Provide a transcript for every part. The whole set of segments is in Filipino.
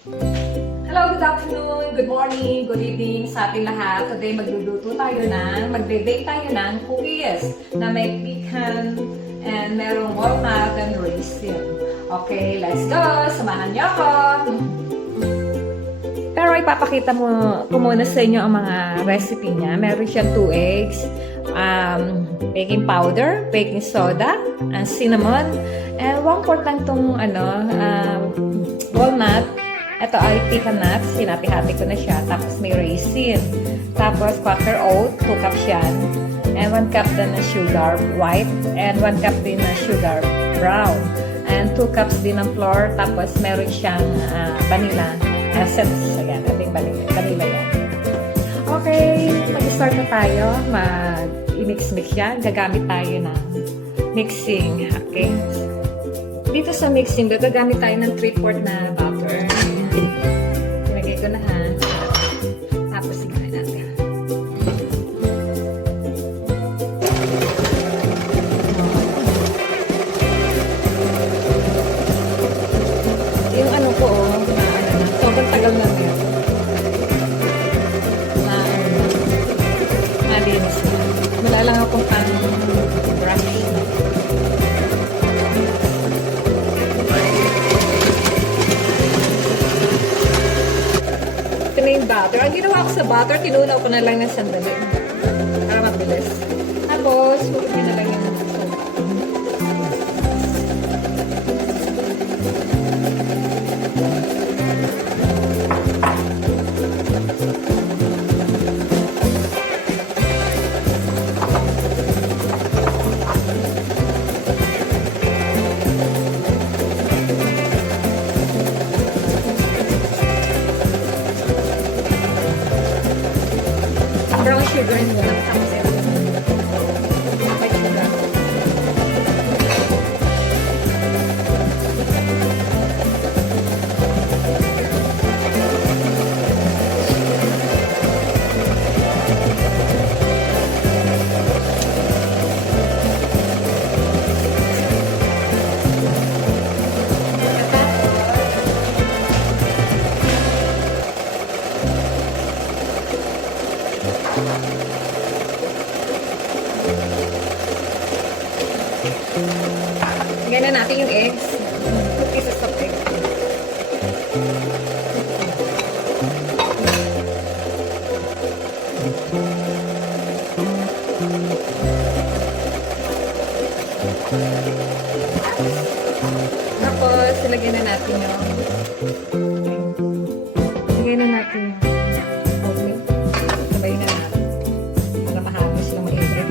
Hello, good afternoon, good morning, good evening sa ating lahat. Today magbe-bake tayo ng cookies na may pecan and merong walnut and raisin. Okay, let's go! Samahan niyo ako! Pero ipapakita ko muna sa inyo ang mga recipe niya. Meron siyang 2 eggs, baking powder, baking soda, and cinnamon, and 1/4 lang itong walnut. Ito ay pecan nuts, hinati-hati ko na siya. Tapos may raisin. Tapos quaker oat, 2 cups yan. And 1 cup din na sugar white. And 1 cup din na sugar brown. And 2 cups din ng flour. Tapos meron siyang vanilla essence. Ayan, ating vanilla yan. Okay, mag-start na tayo. I-mix-mix yan. Gagamit tayo ng mixing. Okay? Dito sa mixing, gagamit tayo ng 3/4 na butter. Ilagay ko na ha. Tapos sigahin natin. Yung ano ko, sobrang tagal na yan. Malinis na. Wala lang akong brush na. Yung butter. Ang ginawa ko sa butter, tinunaw ko na lang ng sandali para mabilis. Tapos, huwag na lang yung soda. Brown sugar and water. Tapos white sugar. Lagyan na natin yung eggs. 2 pieces of egg. Tapos, lagyan na natin yung oatmeal. Sabay na natin. Para mahapos lang mag-egg.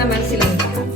Naman silang lahat.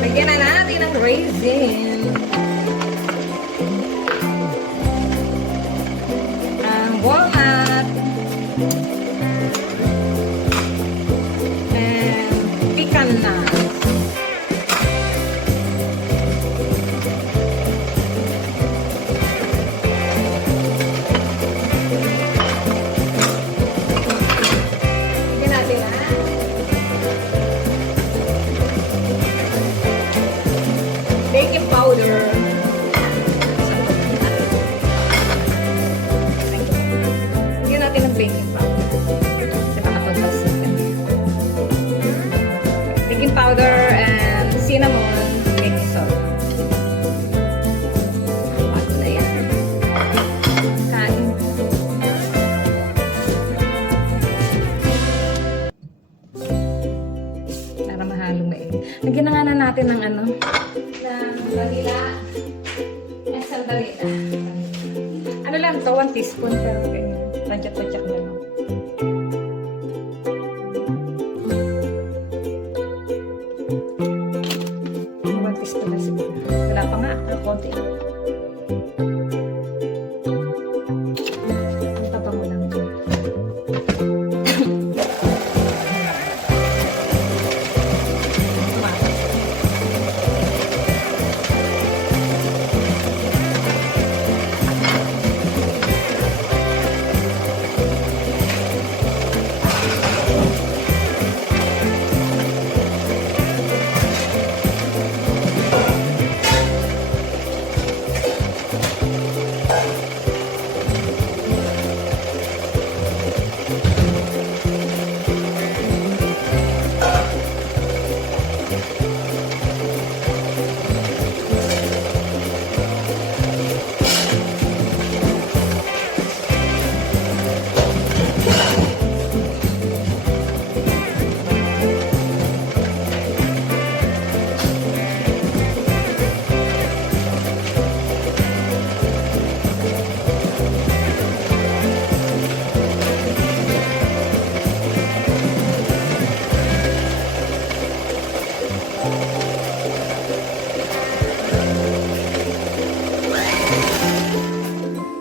Lagyan na natin ng raisin. Ang walnut. And pecan nuts. Lagyan natin baking powder. Lagyan natin ng baking powder. Lagyan na nga na natin ng ano, ng vanilla essence vanilla. Ano lang to, 1 teaspoon pero ganyan. Tansyak-tansyak na lang. 1 teaspoon na siguro. Wala pa nga, konti lang. Tabango lang ito.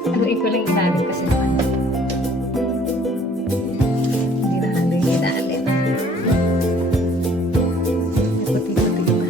Haluin ko lang ilalim kasi naman. Hindi na haluin ilalim. Puti-puti pa.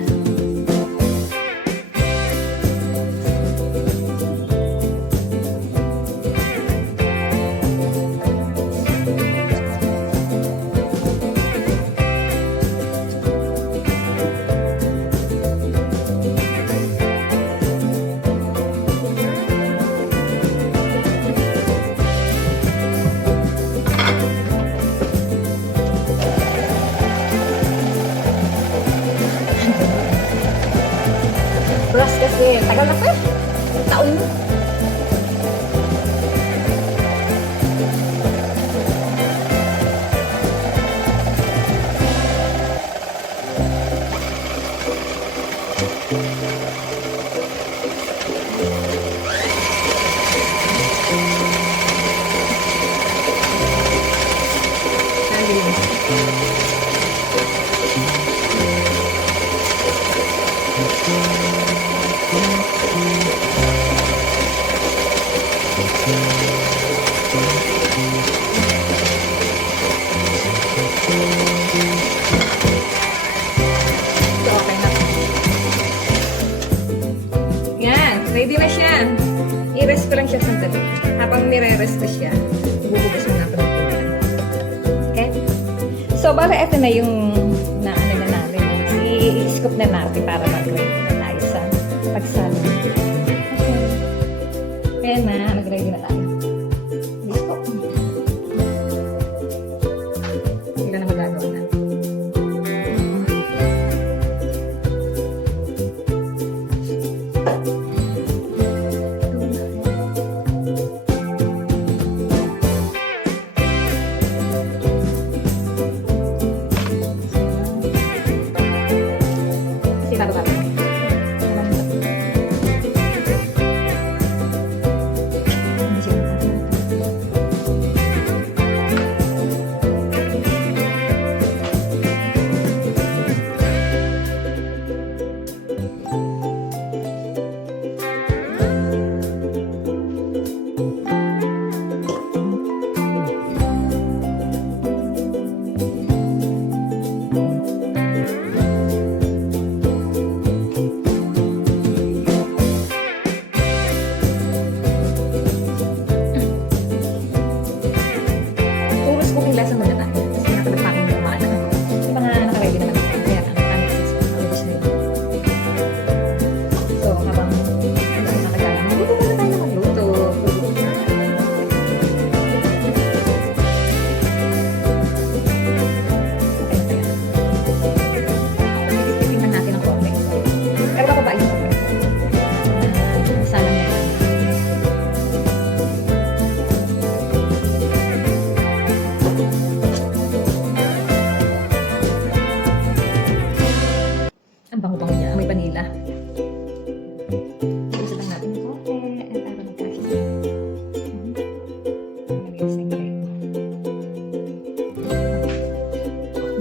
Plus kasi, tagal na pa. Taon na. Okay na. Yan, ready na siya. I-rest ko lang siya sandali. Habang nire-rest ko siya, ibubugas mo na ako ng tubig. Okay? So, baka ito na yung na ano na natin. I-scoop na natin para mag-ready na tayo sa pagsalo. Okay. Ayan na, mag-ready na tayo. Listo. Hindi na magagawa natin.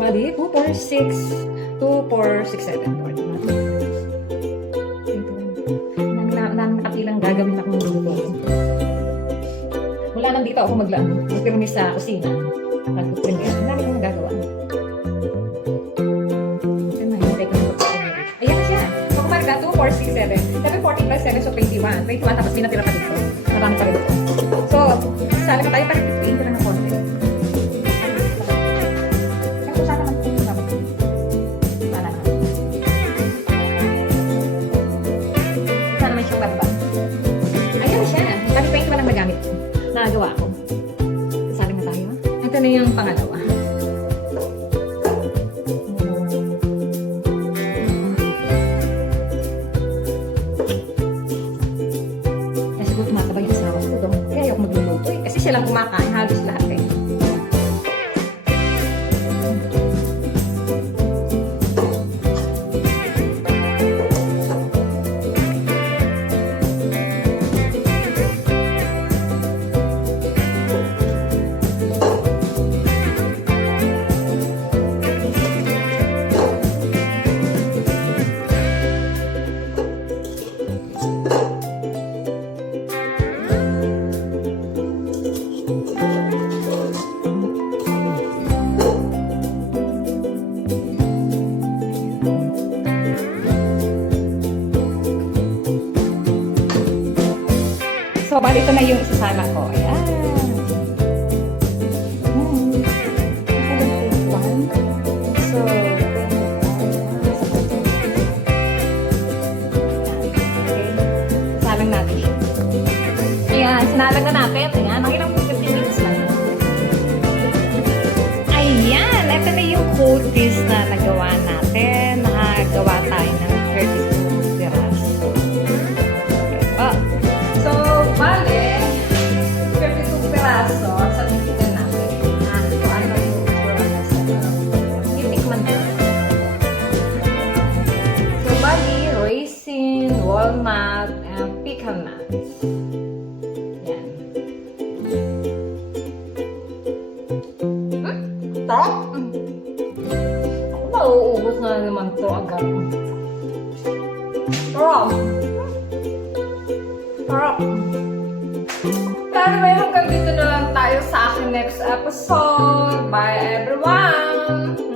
Bali, 2, 4, 6, 2, 4, 6, 7. Nakapilang gagawin akong luto. Mula nandito ako magpirmi sa kusina. Magpirmi. Ang dami kong nagagawa. Ayan siya. So, kumarga, 2, 4, 6, 7. 7, 14 plus 7, so 21. 21, tapos pinatira pa dito. Marami pa rin ito. So, sali pa tayo para 15 ko lang ng konti. Ito sana man. Sana na. Sana may siyang baba. Ayan siya. Kami 21 ang nagamit ko. Nagawa ko. Sali na tayo. Ito na yung pangalawa. Tumatabay yung asawa ko doon. Kaya ayoko magluluto eh. Kasi silang kumakain halos lahat eh. So, bali ito na yung isasama ko. Ayan. So, salang natin siya. Ayan, sinalang na natin. Ayan, ang ilang 15 minutes lang. Ayan, ito na yung cookies na nagawa natin. Nakagawa tayo ng 32 piraso. Oh. So, bale, 32 piraso sa titignan natin. Kung ano yung titikman natin. So, bale, raisin, walnut, and pecan nuts. Yan. Sarap! Ako mauubos na naman ito agad. Sarap! Sarap! Anyway, hanggang dito na lang tayo sa aking next episode. Bye everyone!